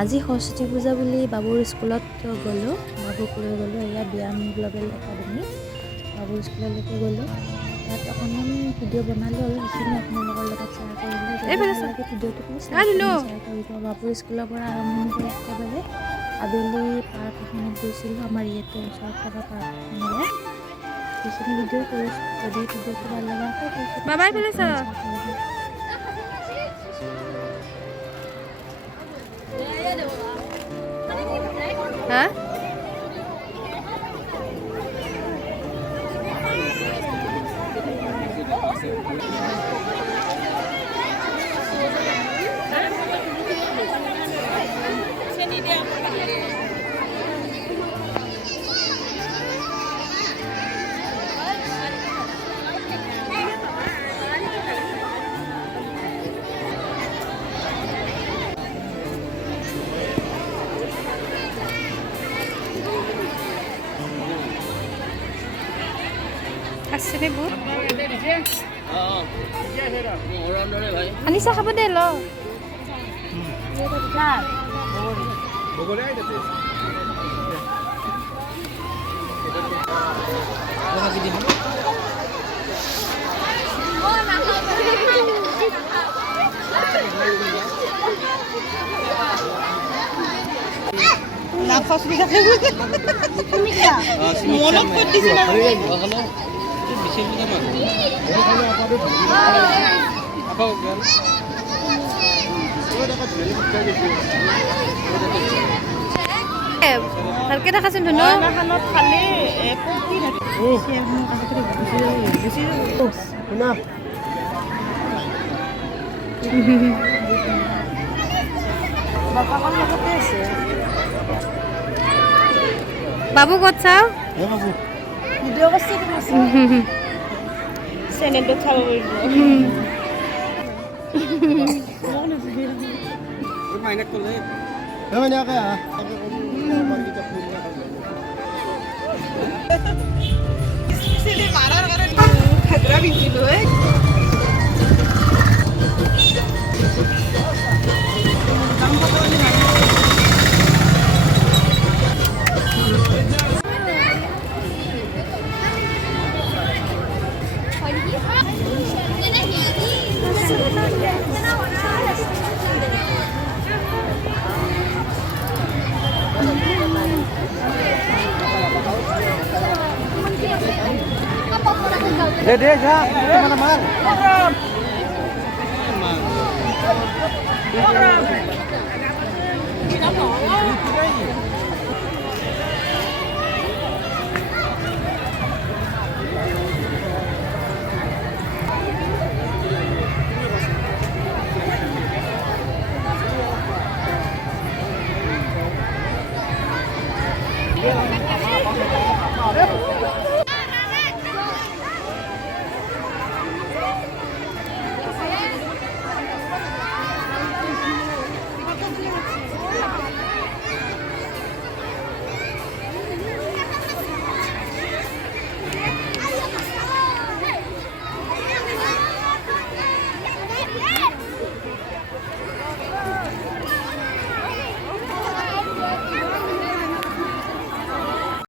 আজি সৰস্বতী পূজা বুলি বাবুৰ স্কুলত গ'লোঁ, বাবুক লৈ গ'লোঁ এয়া ব্যায়াম গ্ল'বেল একাডেমি বাবুৰ স্কুললৈকে গ'লোঁ। তাত অকণমান ভিডিঅ' বনালোঁ আৰু সেইখিনি আপোনালোকৰ লগত শ্বেয়াৰ কৰিলোঁ। যদি ভাল লাগে ভিডিঅ'টো শ্বেয়াৰ কৰিব। বাবুৰ স্কুলৰ পৰা আৰম্ভণি কৰি একেবাৰে আবেলি পাৰ্ক এখনত গৈছিলোঁ, আমাৰ ইয়াতে ওচৰত থকা পাৰ্ক এখনলৈ। সেইখিনি ভিডিঅ' কৰিছোঁ। যদি ভিডিঅ'টো ভাল লাগে আকৌ হা আসছে বহুত আনিছা খাব দে ল ভালকে দেখাচোন ধুনু খালি বাবু ক'ত চাও ভিডিঅ' কৰিছে চেনেলটো চাব Dede ya, mana-mana. Program.